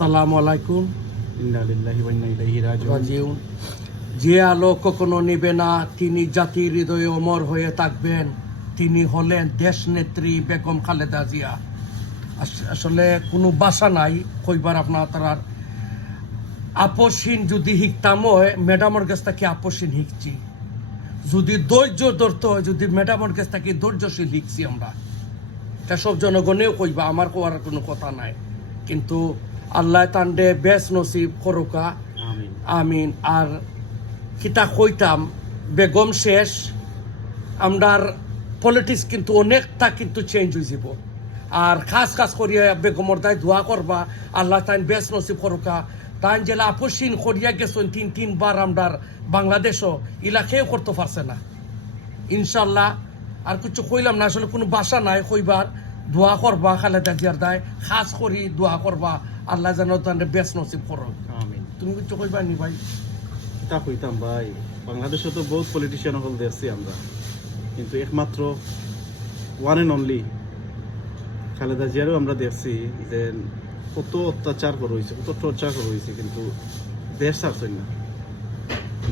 আসসালামু আলাইকুম। ইন্না লিল্লাহি ওয়া ইন্না ইলাইহি রাজিউন। যে আলো কখনো নিবে না, তিনি জাতির হৃদয়ে অমর হয়ে থাকবেন। তিনি হলেন দেশনেত্রী বেগম খালেদা জিয়া। আসলে কোনো ভাষা নাই কইবার আপনার তার আপসহীন যদি হিকতাম হয়, ম্যাডামের কাছ থেকে আপসহীন হিকছি। যদি ধৈর্য ধরতে হয়, যদি ম্যাডামের কাছ থেকে ধৈর্যশীল হিকছি আমরা। তা সব জনগণেও কইবা, আমার কোয়ার কোনো কথা নাই। কিন্তু আল্লাহ তান্ডে বেশ নসিব করুকা, আমিন আমিন। আর কিতা কইতাম, বেগম শেষ, আমরার পলিটিক্স কিন্তু অনেকটা কিন্তু চেঞ্জ হয়ে যাব। আর খাস খাস করিয়া বেগমর দায় দোয়া করবা, আল্লাহ তাইন বেশ নসিব করুকা। তাইন জেলা আপসীন করিয়া গেছেন তিনবার আমরার বাংলাদেশও ইলাকেও করতে পারছে না। ইনশাল্লাহ আর কিছু কইলাম না, আসলে কোনো বাসা নাই কইবার। দোয়া করবা খালেদা জিয়ার দায়, খাস করি দোয়া করবা, আল্লাহ যেন তাদের বেশ নসিব করো। আমিন। তুমি কিছু কইবা নি ভাই? তা কইতাম ভাই, বাংলাদেশে তো বহুত পলিটিশিয়ান হল দেখছি আমরা, কিন্তু একমাত্র ওয়ান এন্ড অনলি খালেদা জিয়ারও আমরা দেখছি যে কত অত্যাচার হয়েছে, কত টর্চার হয়েছে, কিন্তু দেশ ছাড়ছেন না।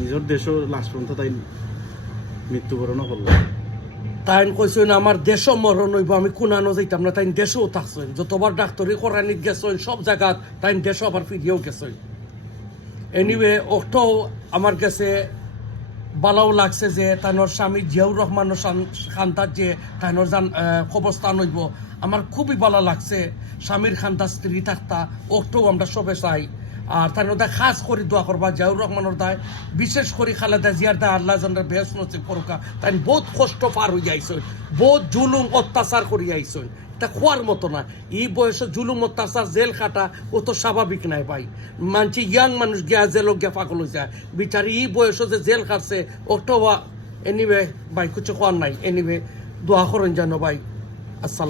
নিজের দেশও লাস্ট পর্যন্ত তাই মৃত্যুবরণও করলো। তাই কইছেন আমার দেশও মরণ হইব, আমি কোনানো যাইতাম না। তাই দেশও থাকছেন, যতবার ডাক্তারি করানিত গেছেন সব জায়গা, তাই দেশও আবার ফিরিয়েও গেছেন। এনিওয়ে ওটাও আমার কাছে বালাও লাগছে যে তাইনোর স্বামী জিয়াউর রহমানের খান্তার যে তাইনোর কবরস্থান হইব, আমার খুবই ভালো লাগছে। স্বামীর খান্তা স্ত্রী থাকতা ওটাও আমরা সবে চাই। আর তাই দায় খাস করে দোয়া করবা জিয়াউর রহমানের দায়, বিশেষ করে খালেদা জিয়ার দায় আল্লাহ জানরা বেশ নসিব করুকা। তাই বহুত কষ্ট পার হয়ে আইসন, বহুত জুলুম অত্যাচার করি আইসন, এটা খোয়ার মতো না। এই বয়সে জুলুম অত্যাচার জেল খাটা ও তো স্বাভাবিক নাই ভাই। মানছি ইয়াং মানুষ গিয়া জেল গিয়া পাগল হয়ে যায়, বিচারি এই বয়সে যে জেল খাটছে ওটাও। এনিওয়ে ভাই কিছু খোয়ার নাই। এনিওয়ে দোয়া করেন জানো ভাই। আসসালাম।